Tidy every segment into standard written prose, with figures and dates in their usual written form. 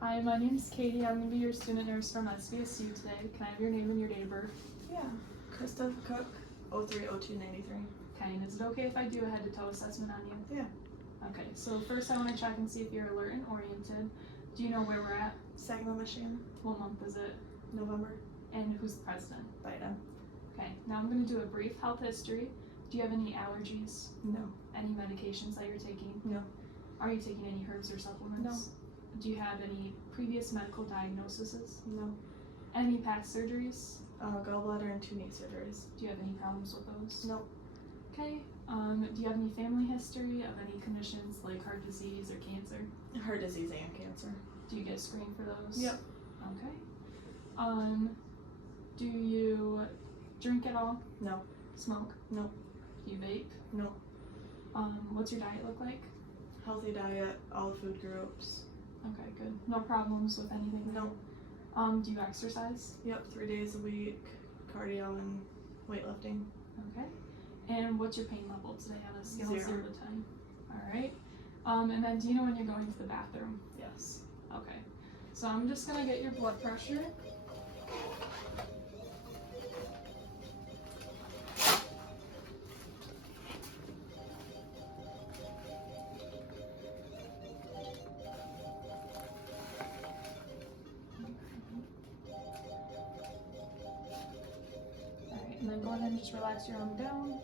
Hi, my name's Katie. I'm going to be your student nurse from SVSU today. Can I have your name and your date of birth? Yeah, Krista Cook, 030293. Okay, and is it okay if I do a head-to-toe assessment on you? Yeah. Okay, so first I want to check and see if you're alert and oriented. Do you know where we're at? Saginaw, Michigan, What month is it? November. And who's the president? Biden. Okay, now I'm going to do a brief health history. Do you have any allergies? No. Any medications that you're taking? No. Are you taking any herbs or supplements? No. Do you have any previous medical diagnoses? No. Any past surgeries? Gallbladder and 2 knee surgeries. Do you have any problems with those? No. Okay. Do you have any family history of any conditions like heart disease or cancer? Heart disease and cancer. Do you get screened for those? Yep. Okay. Do you drink at all? No. Smoke? No. Do you vape? No. What's your diet look like? Healthy diet, all food groups. Okay, good. No problems with anything? No. Do you exercise? Yep, 3 days a week, cardio and weightlifting. Okay. And what's your pain level today on a scale of 0 to 10? Alright. And then do you know when you're going to the bathroom? Yes. Okay. So I'm just going to get your blood pressure. Alright, and then go ahead and just relax your arm down.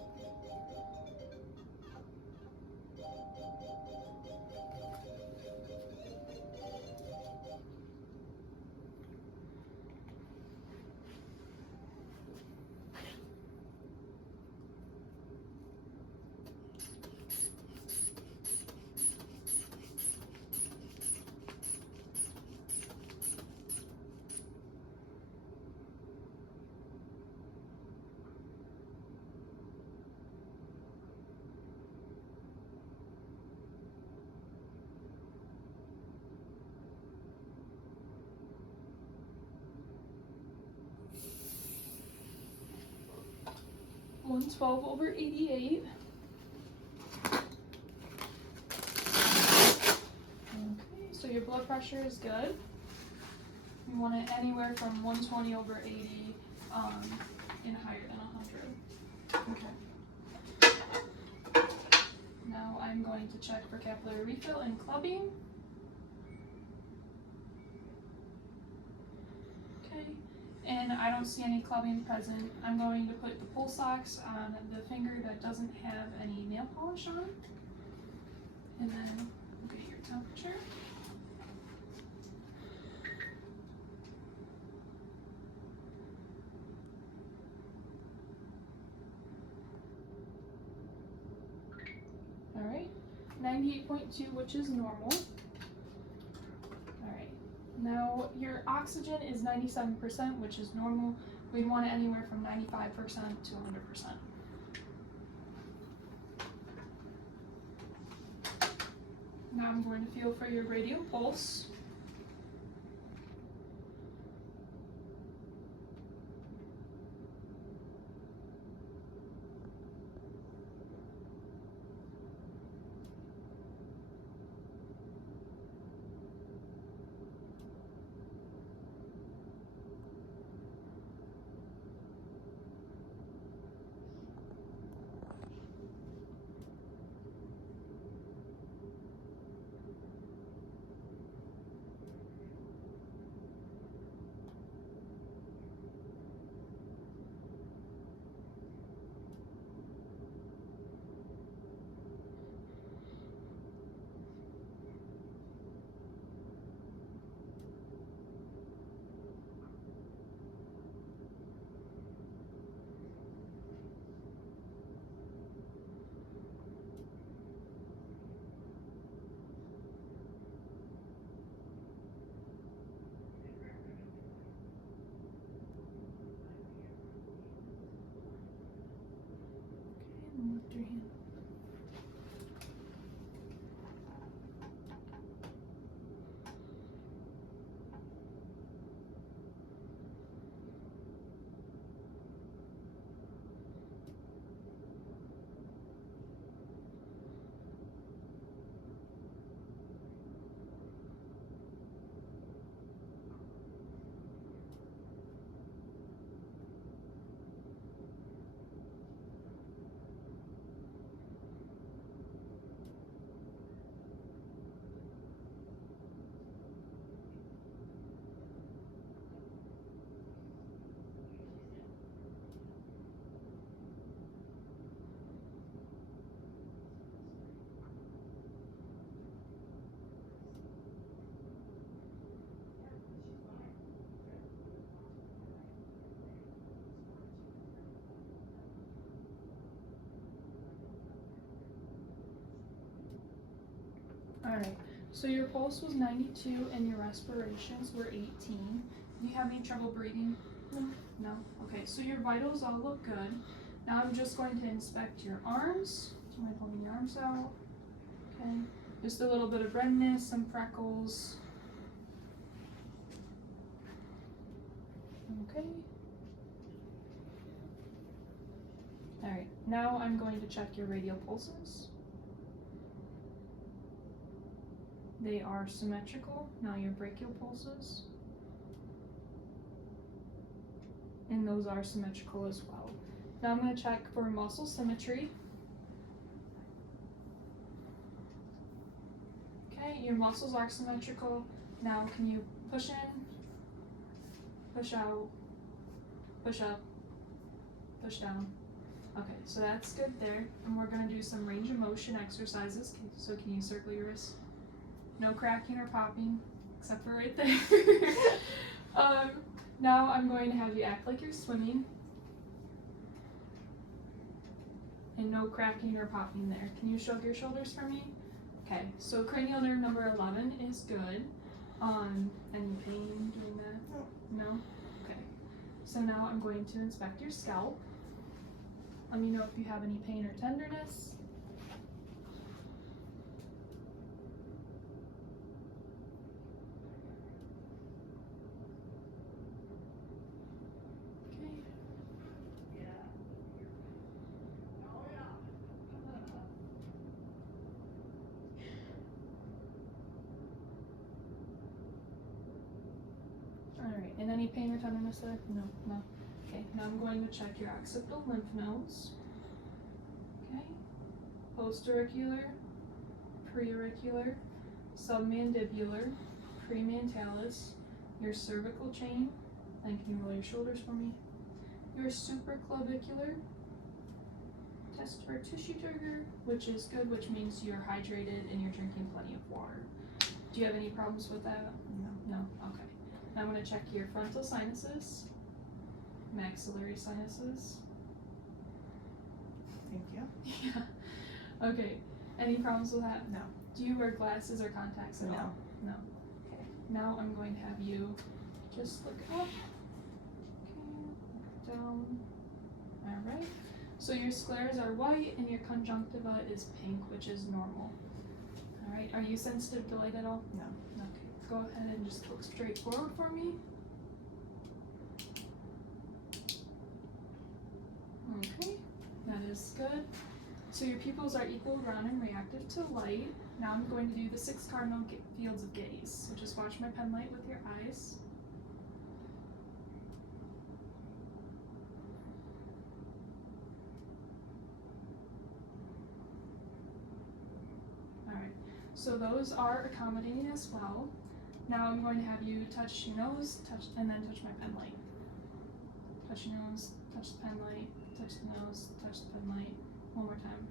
One 12/88. Okay, so your blood pressure is good. You want it anywhere from 120/80 and higher than 100. Okay. Now I'm going to check for capillary refill and clubbing. Okay, and I don't see any clubbing present. I'm going to put the pulse ox on the finger that doesn't have any nail polish on. And then get your temperature. Alright, 98.2, which is normal. Alright, now your oxygen is 97%, which is normal. We'd want it anywhere from 95% to 100%. Now I'm going to feel for your radial pulse. Alright, so your pulse was 92 and your respirations were 18. Do you have any trouble breathing? No. No? Okay, so your vitals all look good. Now I'm just going to inspect your arms. Do you mind holding your arms out? Okay, just a little bit of redness, some freckles. Okay. Alright, now I'm going to check your radial pulses. They are symmetrical. Now your brachial pulses. And those are symmetrical as well. Now I'm going to check for muscle symmetry. Okay, your muscles are symmetrical. Now can you push in, push out, push up, push down? Okay, so that's good there. And we're going to do some range of motion exercises. So can you circle your wrist? No cracking or popping, except for right there. Now I'm going to have you act like you're swimming. And no cracking or popping there. Can you shrug your shoulders for me? Okay, so cranial nerve number 11 is good. Any pain doing that? No? Okay. So now I'm going to inspect your scalp. Let me know if you have any pain or tenderness. Alright, and any pain or tenderness there? No, no. Okay, now I'm going to check your occipital lymph nodes. Okay, postauricular, preauricular, submandibular, prementalis, your cervical chain, and can you roll your shoulders for me? Your supraclavicular, test for tissue turgor, which is good, which means you're hydrated and you're drinking plenty of water. Do you have any problems with that? No. No? Okay. Now I'm going to check your frontal sinuses, maxillary sinuses. Thank you. Yeah. Okay. Any problems with that? No. Do you wear glasses or contacts at No. all? No. Okay. Now I'm going to have you just look up. Okay. Look down. Alright. So your sclers are white and your conjunctiva is pink, which is normal. Alright. Are you sensitive to light at all? No. Okay. Go ahead and just look straight forward for me. Okay, that is good. So your pupils are equal, round, and reactive to light. Now I'm going to do the 6 cardinal fields of gaze. So just watch my pen light with your eyes. Alright, so those are accommodating as well. Now I'm going to have you touch your nose, and then touch my pen light. Touch your nose, touch the pen light, touch the nose, touch the pen light. One more time.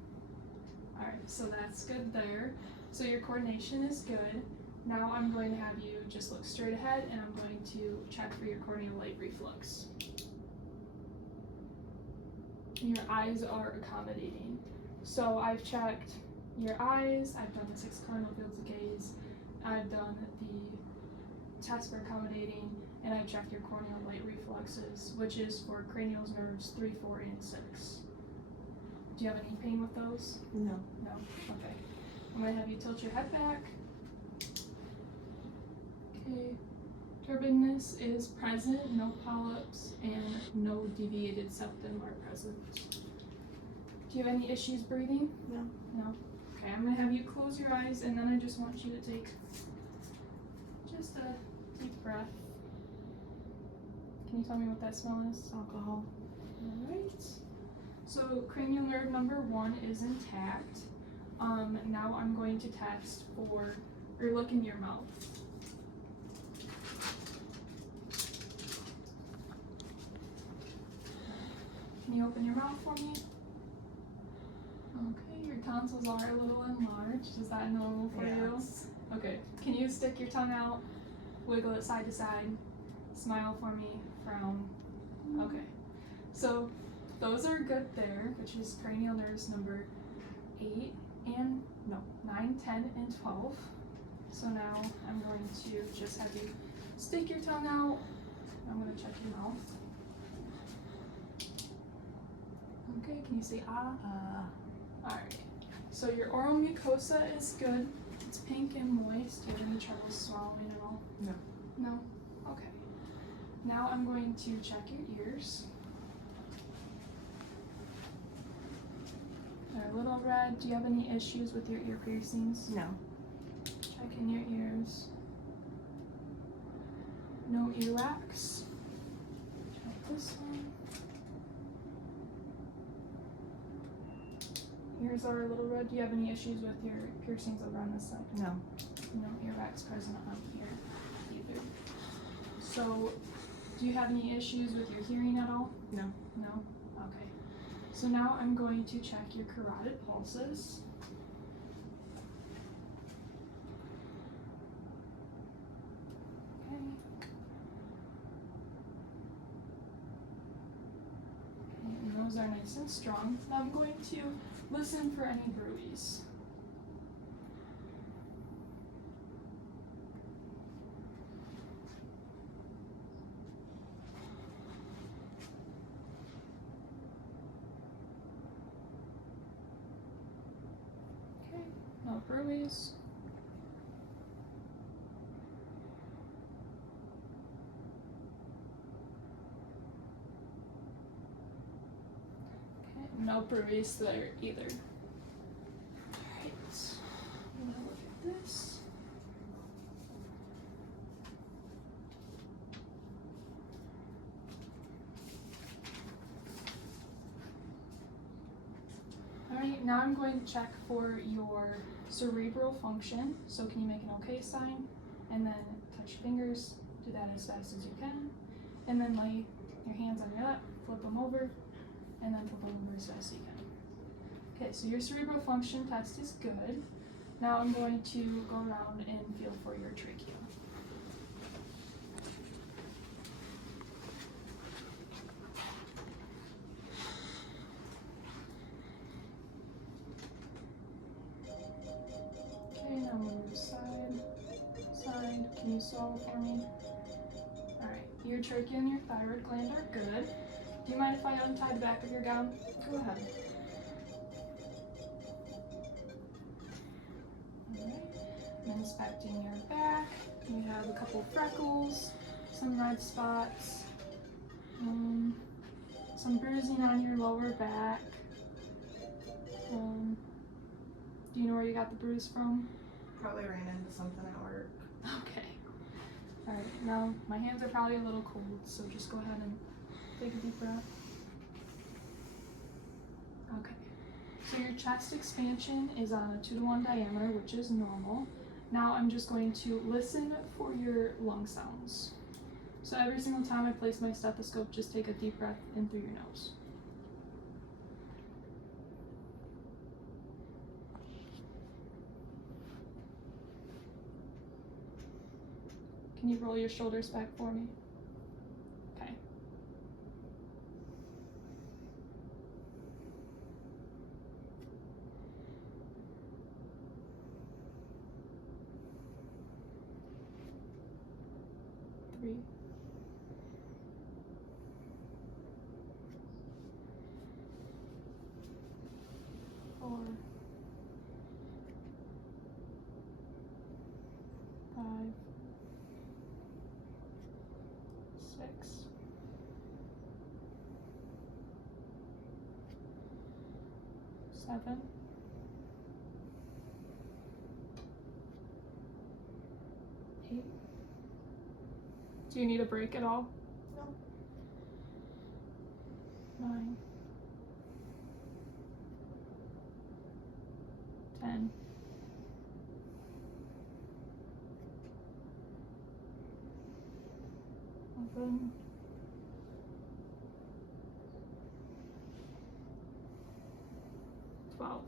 Alright, so that's good there. So your coordination is good. Now I'm going to have you just look straight ahead, and I'm going to check for your corneal light reflux. Your eyes are accommodating. So I've checked your eyes, I've done the 6 cardinal fields of gaze, I've done the test for accommodating, and I've checked your corneal light reflexes, which is for cranial nerves 3, 4, and 6. Do you have any pain with those? No. No? Okay. I'm going to have you tilt your head back. Okay. Turbidness is present, no polyps, and no deviated septum are present. Do you have any issues breathing? No. No? Okay, I'm going to have you close your eyes, and then I just want you to take just a deep breath. Can you tell me what that smell is? Alcohol. Alright. So cranial nerve number 1 is intact. Now I'm going to test for, or look in your mouth. Can you open your mouth for me? Okay, your tonsils are a little enlarged. Is that normal for you? Okay, can you stick your tongue out, wiggle it side to side, smile for me, frown. Okay, so those are good there, which is cranial nerves number 9, 10, and 12. So now I'm going to just have you stick your tongue out. I'm going to check your mouth. Okay, can you say ah? Alright. So your oral mucosa is good. It's pink and moist. Do you have any trouble swallowing at all? No. No? Okay. Now I'm going to check your ears. They're a little red. Do you have any issues with your ear piercings? No. Checking your ears. No earwax. Check this one. Ears are a little red. Do you have any issues with your piercings over on this side? No. No earwax present on here either. So, do you have any issues with your hearing at all? No. No? Okay. So now I'm going to check your carotid pulses. Okay. And those are nice and strong. Now I'm going to listen for any bruise. Okay, no bruise. Okay, no bruise there either. Alright, I'm gonna look at this. Alright, now I'm going to check for your cerebral function. So can you make an okay sign? And then touch your fingers, do that as fast as you can. And then lay your hands on your lap, flip them over, and then flip them over as fast as you can. Okay, so your cerebral function test is good. Now I'm going to go around and feel for your trachea. Okay, now move side, side. Can you swallow for me? Alright, your trachea and your thyroid gland are good. Do you mind if I untie the back of your gown? Go ahead. Alright, I'm inspecting your back. You have a couple freckles, some red spots, some bruising on your lower back. Do you know where you got the bruise from? Probably ran into something at work. Okay. Alright, now my hands are probably a little cold, so just go ahead and take a deep breath. Okay. So your chest expansion is on a 2-to-1 diameter, which is normal. Now I'm just going to listen for your lung sounds. So every single time I place my stethoscope, just take a deep breath in through your nose. Can you roll your shoulders back for me? Okay. Three. Four. 5. 6. 7. 8. Do you need a break at all? No. 9. 10. 11. 12.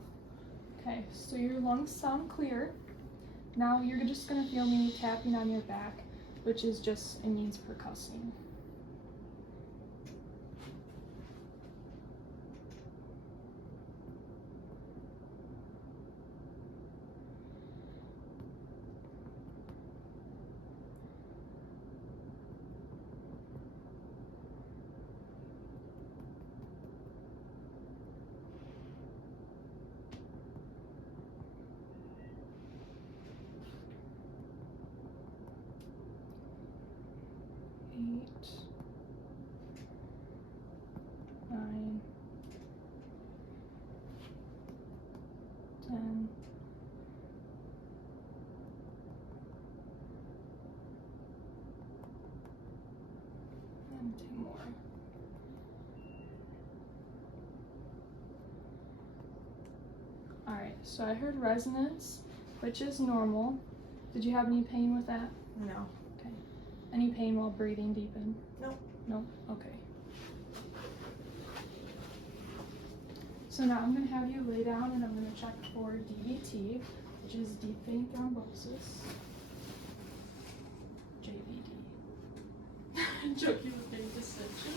Okay, so your lungs sound clear. Now you're just gonna feel me tapping on your back, which is just, it means percussing. 8, 9, 10, 2 more. Alright, so I heard resonance, which is normal. Did you have any pain with that? No. Okay. Any pain while breathing deep in? Nope. Nope? Okay. So now I'm going to have you lay down and I'm going to check for DVT, which is deep vein thrombosis. JVD. Jugular vein dissection.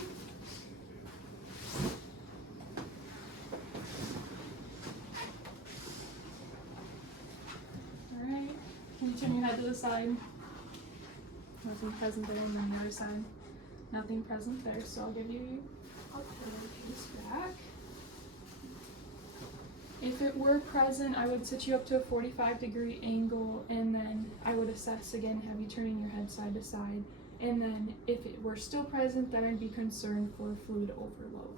Alright, can you turn your head to the side? Nothing present there, and then the other side. Nothing present there, so I'll give you your piece back. If it were present, I would sit you up to a 45-degree angle, and then I would assess again, have you turning your head side to side. And then if it were still present, then I'd be concerned for fluid overload.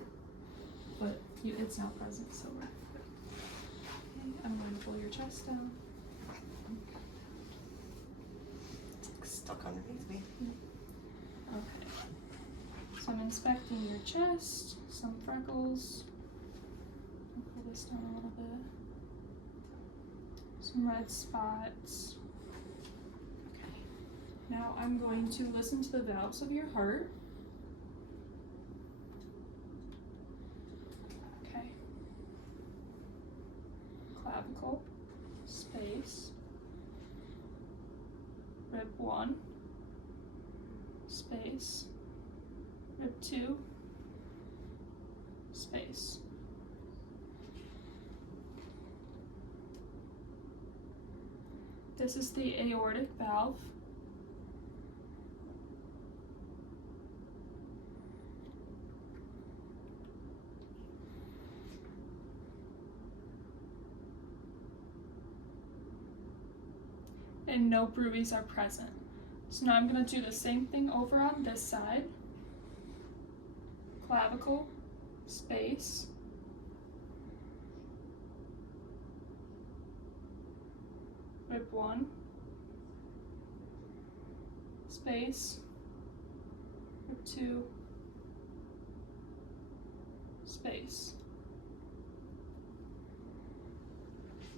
But it's not present, so we're good. Okay, I'm going to pull your chest down. It's stuck underneath me. Okay. So I'm inspecting your chest, some freckles. I'll pull this down a little bit. Some red spots. Okay. Now I'm going to listen to the valves of your heart. Okay. Clavicle, space, rib 1, space, rib 2, space. This is the aortic valve. And no bruits are present. So now I'm going to do the same thing over on this side. Clavicle, space, rib 1, space, rib 2, space.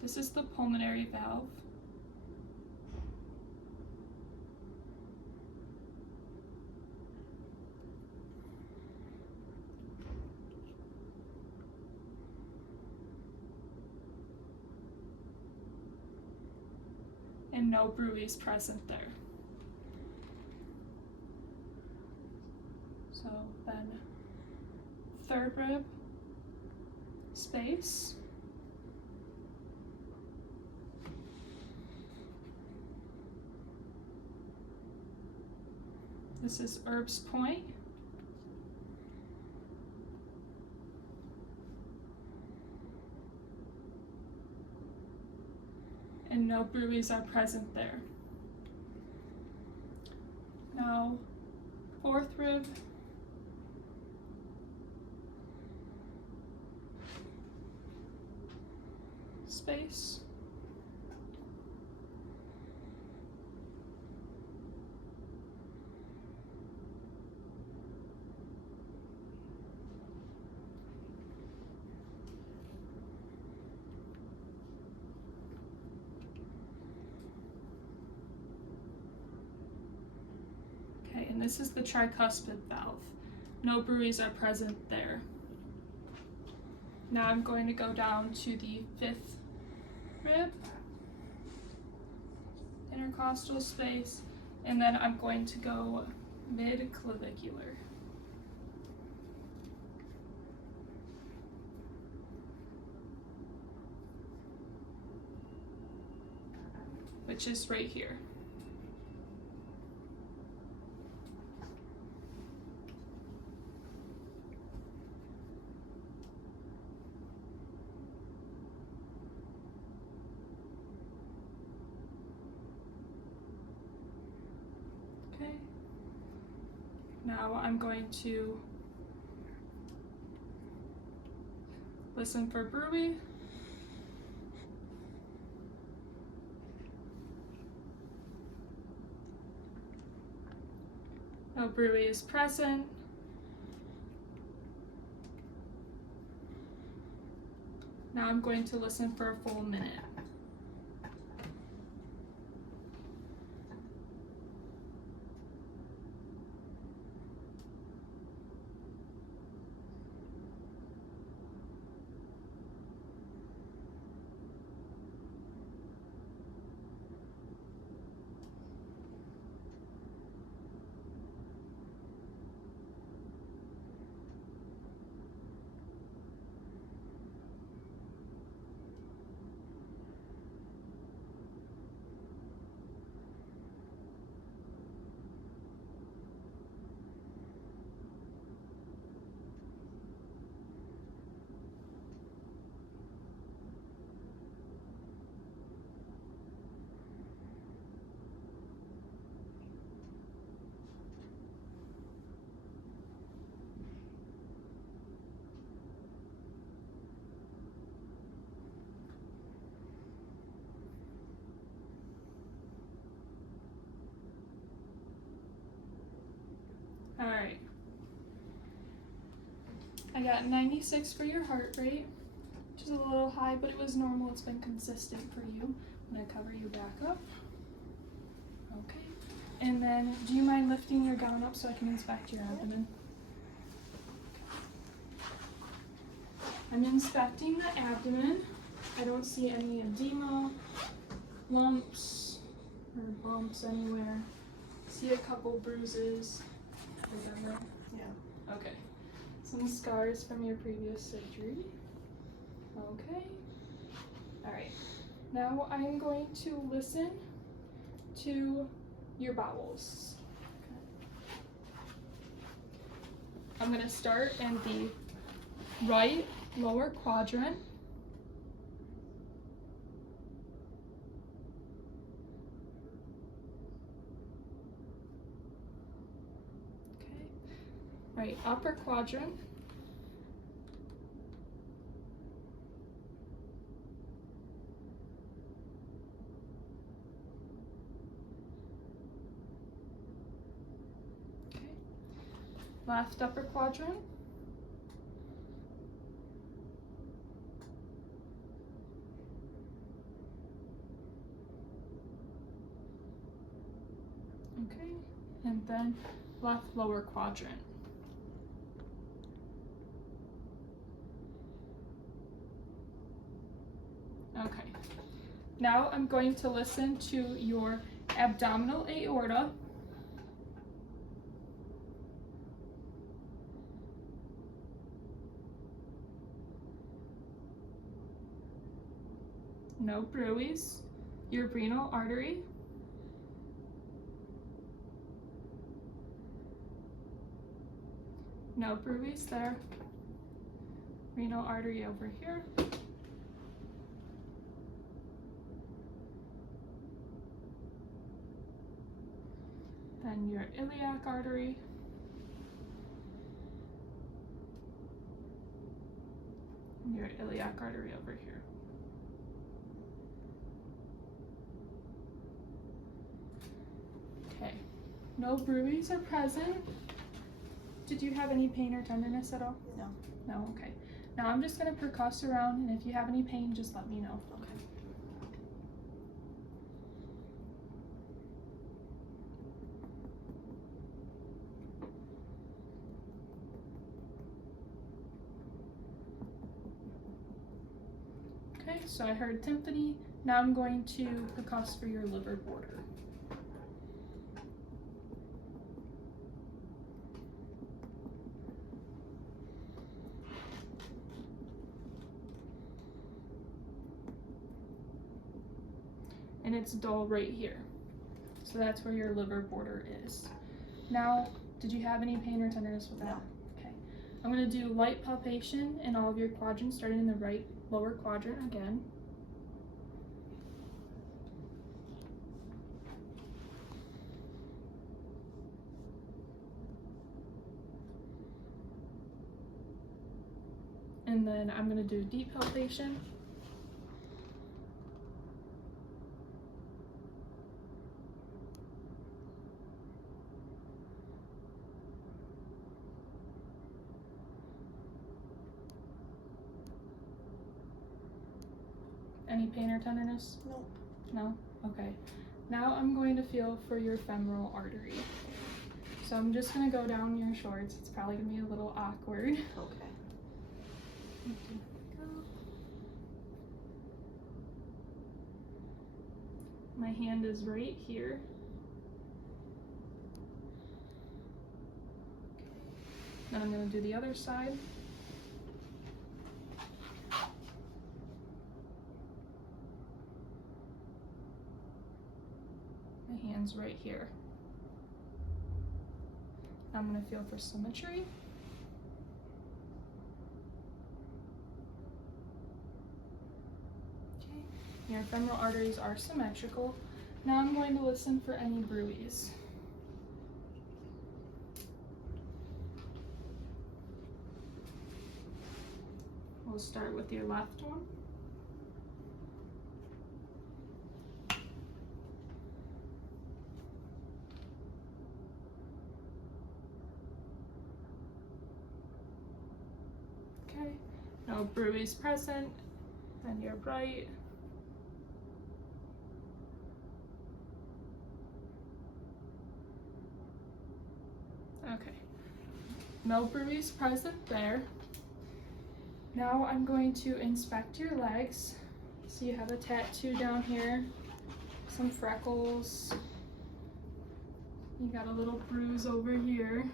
This is the pulmonary valve. And no bruits present there. So then third rib, space, this is Erb's point, and no bruits are present there. Now, fourth rib, space, okay, and this is the tricuspid valve. No bruits are present there. Now I'm going to go down to the fifth rib, intercostal space, and then I'm going to go mid-clavicular. Which is right here. Okay. Now I'm going to listen for bruit. No bruit is present. Now I'm going to listen for a full minute. All right. I got 96 for your heart rate, which is a little high, but it was normal. It's been consistent for you. I'm gonna cover you back up. Okay. And then, do you mind lifting your gown up so I can inspect your abdomen? I'm inspecting the abdomen. I don't see any edema, lumps, or bumps anywhere. See a couple bruises. Remember? Yeah. Okay. Some scars from your previous surgery. Okay. Alright. Now I'm going to listen to your bowels. I'm going to start in the right lower quadrant. Right, upper quadrant. Okay. Left upper quadrant. Okay, and then left lower quadrant. Okay, now I'm going to listen to your abdominal aorta. No bruits. Your renal artery. No bruits there. Renal artery over here. Then your iliac artery. And your iliac artery over here. Okay, no bruits are present. Did you have any pain or tenderness at all? No. No, okay. Now I'm just gonna percuss around, and if you have any pain, just let me know. Okay. Okay, so I heard tympany. Now I'm going to percuss for your liver border. And it's dull right here. So that's where your liver border is. Now, did you have any pain or tenderness with that? No. Okay. I'm going to do light palpation in all of your quadrants, starting in the right lower quadrant again. And then I'm gonna do deep palpation. Any pain or tenderness? Nope. No? Okay. Now I'm going to feel for your femoral artery. So I'm just gonna go down your shorts. It's probably gonna be a little awkward. Okay. My hand is right here. Then I'm gonna do the other side. My hand's right here. I'm gonna feel for symmetry. Okay, your femoral arteries are symmetrical. Now I'm going to listen for any bruits. We'll start with your left one. Okay, no bruise present, and your right. Okay, no bruise present there. Now I'm going to inspect your legs. So you have a tattoo down here, some freckles. You got a little bruise over here.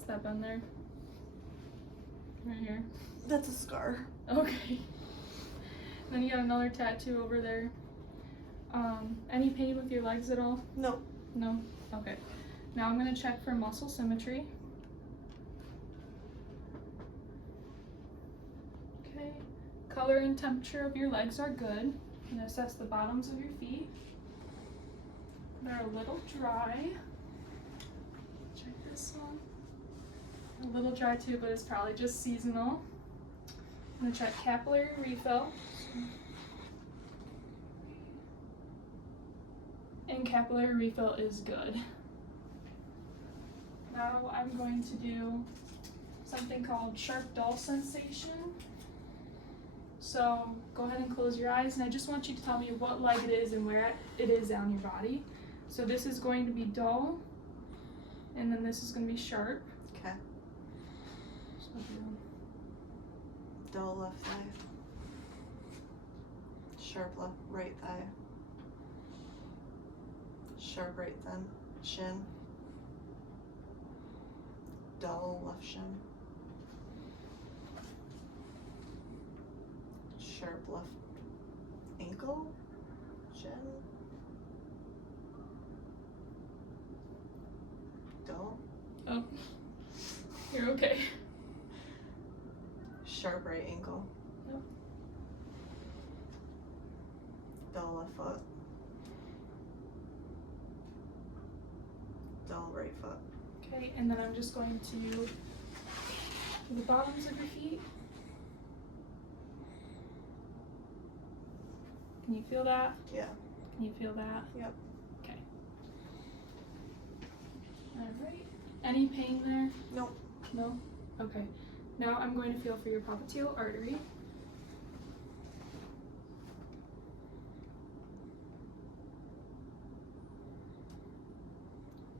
Step on there. Right here. That's a scar. Okay. Then you got another tattoo over there. Any pain with your legs at all? Nope. No? Okay. Now I'm gonna check for muscle symmetry. Okay. Color and temperature of your legs are good. I'm gonna assess the bottoms of your feet. They're a little dry. Check this one. A little dry too, but it's probably just seasonal. I'm gonna check capillary refill. And capillary refill is good. Now I'm going to do something called sharp dull sensation. So go ahead and close your eyes, and I just want you to tell me what leg it is and where it is on your body. So this is going to be dull, and then this is going to be sharp. Okay. So do Dull left thigh. Sharp left right thigh. Sharp right thumb. Shin. Dull left shin. Sharp left ankle. Shin. Dull. Oh, you're okay. Sharp right ankle. Yep. Dull left foot. Dull right foot. Okay, and then I'm just going to do the bottoms of your feet. Can you feel that? Yeah. Can you feel that? Yep. Okay. Alright. Any pain there? Nope. No? Okay. Now I'm going to feel for your popliteal artery.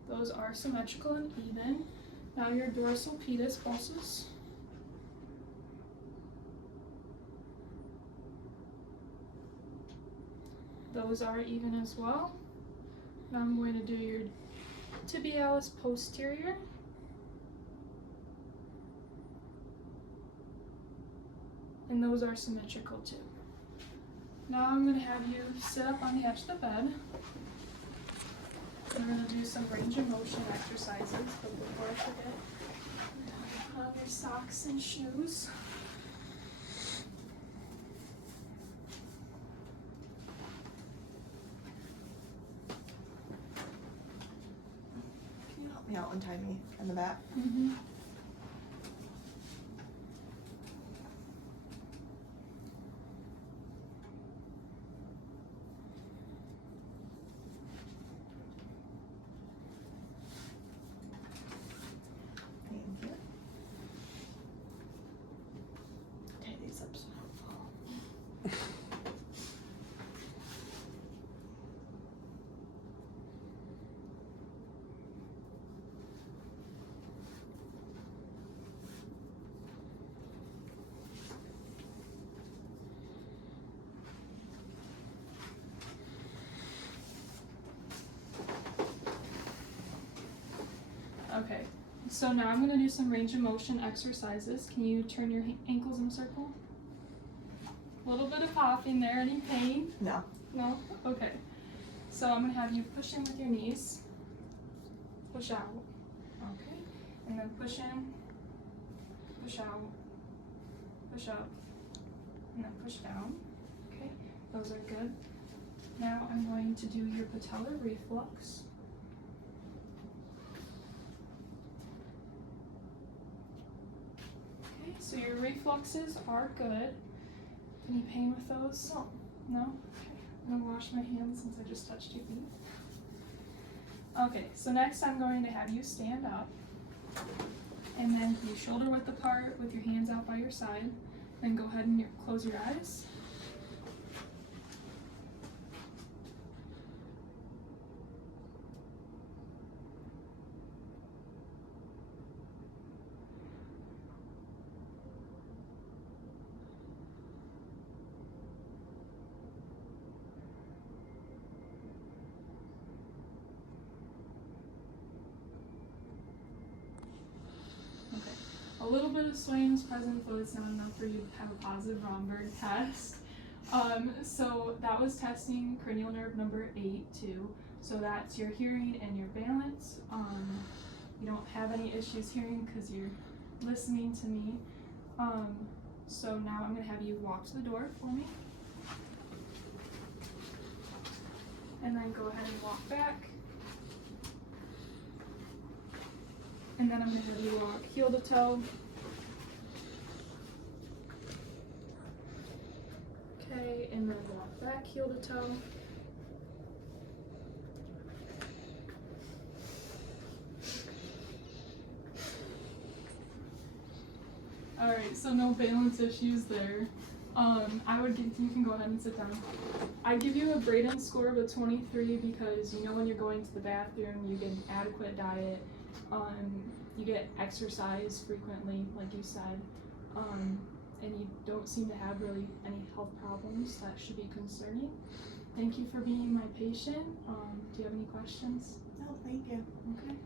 Those are symmetrical and even. Now your dorsal pedis pulses. Those are even as well. Now I'm going to do your tibialis posterior. And those are symmetrical too. Now I'm going to have you sit up on the edge of the bed. We're going to do some range of motion exercises, but before I forget, put on your socks and shoes. Can you help me out untie me in the back? Mm-hmm. Okay, so now I'm gonna do some range of motion exercises. Can you turn your ankles in a circle? A little bit of popping there. Any pain? No. No? Okay. So I'm gonna have you push in with your knees. Push out. Okay. And then push in. Push out. Push up. And then push down. Okay. Those are good. Now I'm going to do your patellar reflex. Okay, so your reflexes are good. Any pain with those? No. No? Okay. I'm gonna wash my hands since I just touched your feet. Okay, so next I'm going to have you stand up. And then be shoulder width apart with your hands out by your side. Then go ahead and close your eyes. A little bit of swaying is present, though it's not enough for you to have a positive Romberg test. So that was testing cranial nerve number 8 too. So that's your hearing and your balance. You don't have any issues hearing because you're listening to me. So now I'm gonna have you walk to the door for me. And then go ahead and walk back. And then I'm going to have you walk heel to toe. Okay, and then walk back heel to toe. Alright, so no balance issues there. You can go ahead and sit down. I'd give you a Braden score of a 23 because you know when you're going to the bathroom, you get an adequate diet. You get exercise frequently, like you said, and you don't seem to have really any health problems that should be concerning. Thank you for being my patient. Do you have any questions? No, thank you. Okay.